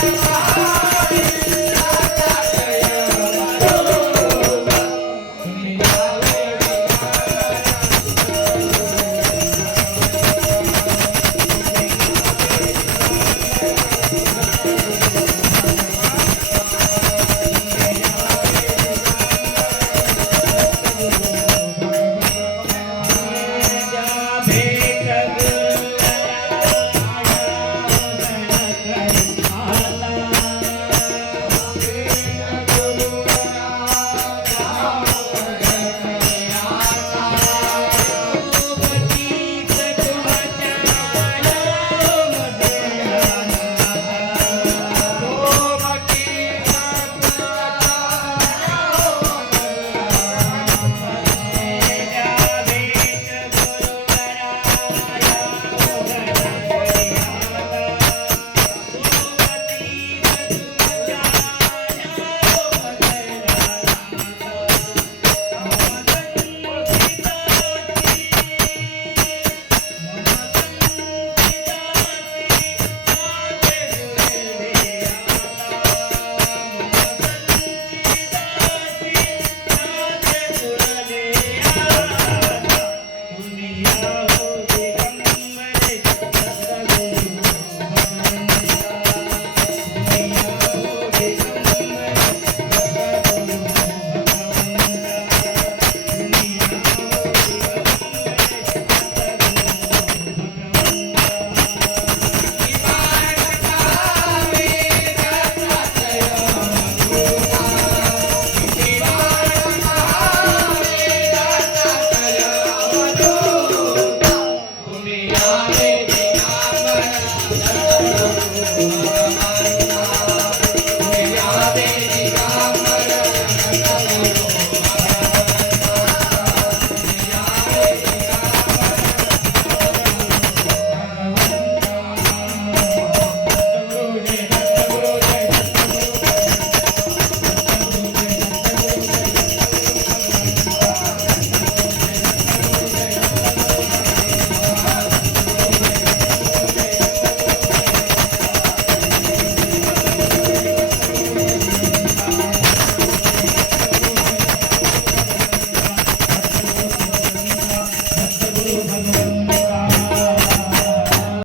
Thank you.